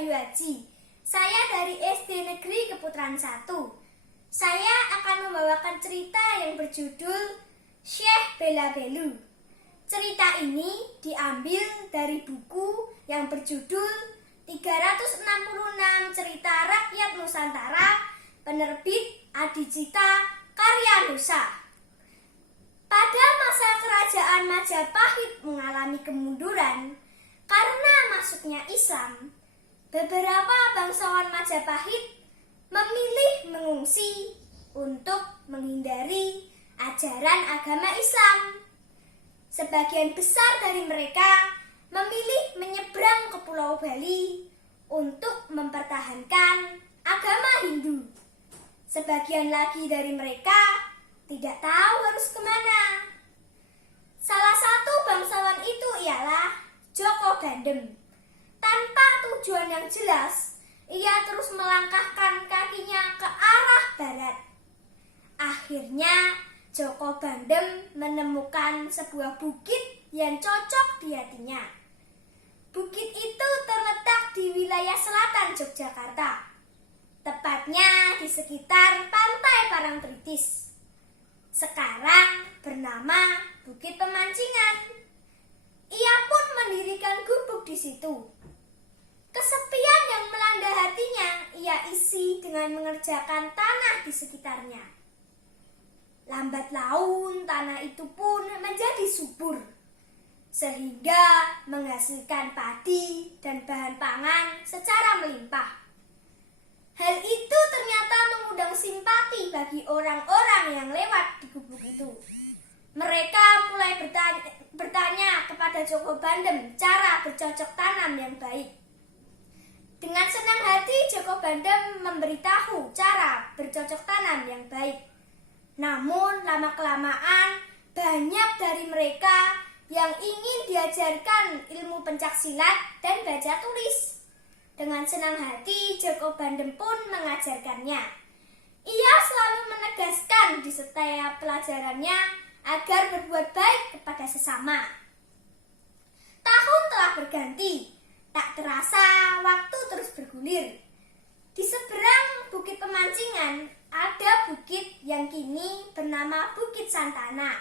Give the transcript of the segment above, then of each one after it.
Bayu Haji. Saya dari SD Negeri Keputaran 1. Saya akan membawakan cerita yang berjudul Syekh Bela Belu. Cerita ini diambil dari buku yang berjudul 366 Cerita Rakyat Nusantara, penerbit Adicita Karya Nusa. Pada masa kerajaan Majapahit mengalami kemunduran karena masuknya Islam, beberapa bangsawan Majapahit memilih mengungsi untuk menghindari ajaran agama Islam. Sebagian besar dari mereka memilih menyeberang ke Pulau Bali untuk mempertahankan agama Hindu. Sebagian lagi dari mereka tidak tahu harus kemana. Salah satu bangsawan itu ialah Joko Bandem. Tanpa tujuan yang jelas, ia terus melangkahkan kakinya ke arah barat. Akhirnya Joko Bandem menemukan sebuah bukit yang cocok di hatinya. Bukit itu terletak di wilayah selatan Yogyakarta, tepatnya di sekitar Pantai Parangtritis. Sekarang bernama Bukit Pemancingan. Ia pun mendirikan gubuk di situ. Kesepian yang melanda hatinya ia isi dengan mengerjakan tanah di sekitarnya. Lambat laun tanah itu pun menjadi subur, sehingga menghasilkan padi dan bahan pangan secara melimpah. Hal itu ternyata mengundang simpati bagi orang-orang yang lewat di gubuk itu. Mereka mulai bertanya kepada Joko Bandem cara bercocok tanam yang baik. Dengan senang hati Joko Bandem memberitahu cara bercocok tanam yang baik. Namun lama-kelamaan banyak dari mereka yang ingin diajarkan ilmu pencaksilat dan baca tulis. Dengan senang hati Joko Bandem pun mengajarkannya. Ia selalu menegaskan di setiap pelajarannya agar berbuat baik kepada sesama. Tahun telah berganti, tak terasa waktu terus bergulir. Di seberang Bukit Pemancingan ada bukit yang kini bernama Bukit Santana.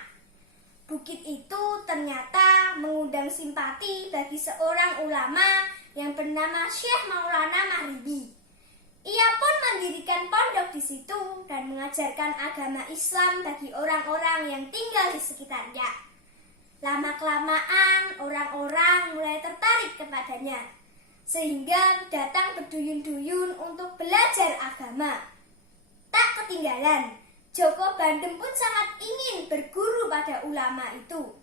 Bukit itu ternyata mengundang simpati bagi seorang ulama yang bernama Syekh Maulana Maghribi. Ia pun mendirikan pondok di situ dan mengajarkan agama Islam bagi orang-orang yang tinggal di sekitarnya. Lama-kelamaan orang-orang mulai tertarik kepadanya, sehingga datang berduyun-duyun untuk belajar agama. Tak ketinggalan, Joko Bandem pun sangat ingin berguru pada ulama itu.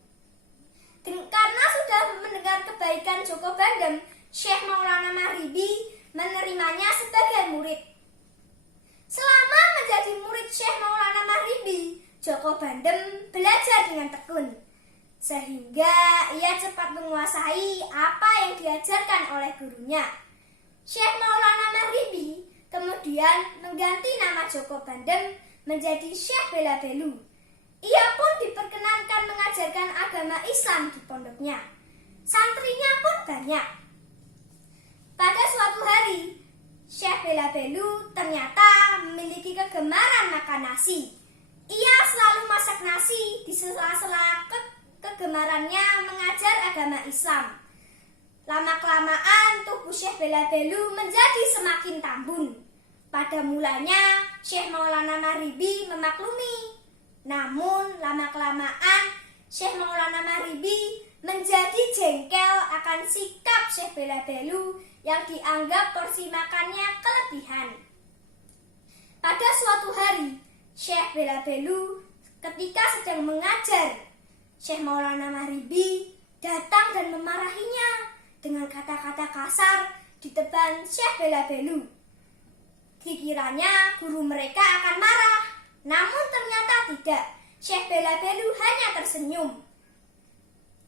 Karena sudah mendengar kebaikan Joko Bandem, Syekh Maulana Maghribi menerimanya sebagai murid. Selama menjadi murid Syekh Maulana Maghribi, Joko Bandem belajar dengan tekun, sehingga ia cepat menguasai apa yang diajarkan oleh gurunya. Syekh Maulana Maghribi kemudian mengganti nama Joko Bandem menjadi Syekh Bela Belu. Ia pun diperkenankan mengajarkan agama Islam di pondoknya. Santrinya pun banyak. Pada suatu hari, Syekh Bela Belu ternyata memiliki kegemaran makan nasi. Ia selalu masak nasi di sela-sela kegemarannya mengajar agama Islam. Lama-kelamaan tubuh Syekh Bela Belu menjadi semakin tambun. Pada mulanya Syekh Maulana Maghribi memaklumi. Namun lama-kelamaan Syekh Maulana Maghribi menjadi jengkel akan sikap Syekh Bela Belu yang dianggap porsi makannya kelebihan. Pada suatu hari, Syekh Bela Belu ketika sedang mengajar, Syekh Maulana Maghribi datang dan memarahinya dengan kata-kata kasar di depan Syekh Bela Belu. Dikiranya guru mereka akan marah, namun ternyata tidak. Syekh Bela Belu hanya tersenyum.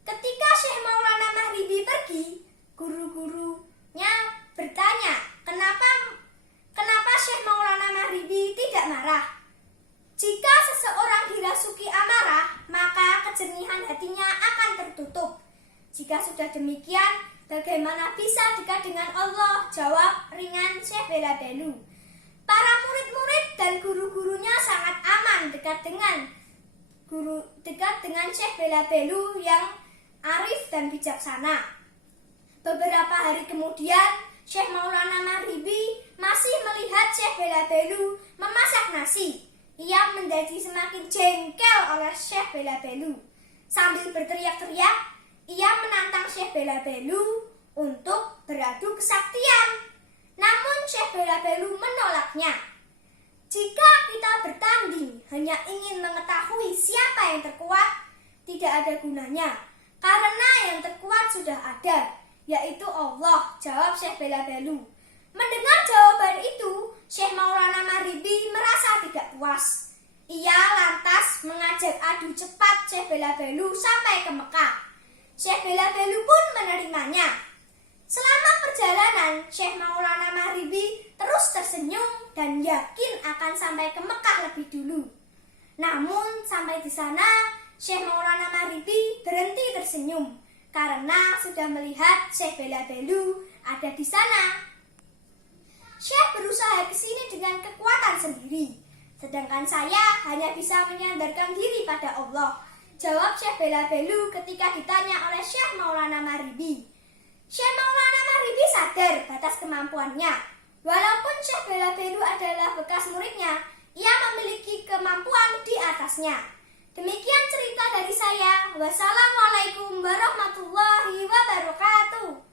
Ketika Syekh Maulana Maghribi pergi, guru-gurunya bertanya, kenapa Syekh Maulana Maghribi tidak marah? Jika seseorang dirasuki amarah, maka kejernihan hatinya akan tertutup. Jika sudah demikian, Bagaimana bisa dekat dengan Allah? Jawab ringan Syekh Bela Belu. Para murid-murid dan guru-gurunya sangat aman dekat dengan Syekh Bela Belu yang arif dan bijaksana. Beberapa hari kemudian, Syekh Maulana Maghribi masih melihat Syekh Bela Belu memasak nasi. Ia menjadi semakin jengkel oleh Syekh Bela Belu. Sambil berteriak-teriak, ia menantang Syekh Bela Belu untuk beradu kesaktian. Namun Syekh Bela Belu menolaknya. Jika kita bertanding hanya ingin mengetahui siapa yang terkuat, tidak ada gunanya. Karena yang terkuat sudah ada, yaitu Allah, jawab Syekh Bela Belu. Mendengar jawaban itu, Syekh Maulana Maghribi merasa tidak puas. Ia lantas mengajak adu cepat Syekh Bela Belu sampai ke Mekah. Syekh Bela Belu pun menerimanya. Selama perjalanan, Syekh Maulana Maghribi terus tersenyum dan yakin akan sampai ke Mekah lebih dulu. Namun sampai di sana, Syekh Maulana Maghribi berhenti tersenyum karena sudah melihat Syekh Bela Belu ada di sana. Syekh berusaha ke sini dengan kekuatan sendiri, sedangkan saya hanya bisa menyandarkan diri pada Allah, jawab Syekh Bela Belu ketika ditanya oleh Syekh Maulana Maghribi. Syekh Maulana Maghribi sadar batas kemampuannya. Walaupun Syekh Bela Belu adalah bekas muridnya, ia memiliki kemampuan di atasnya. Demikian cerita dari saya. Wassalamualaikum warahmatullahi wabarakatuh.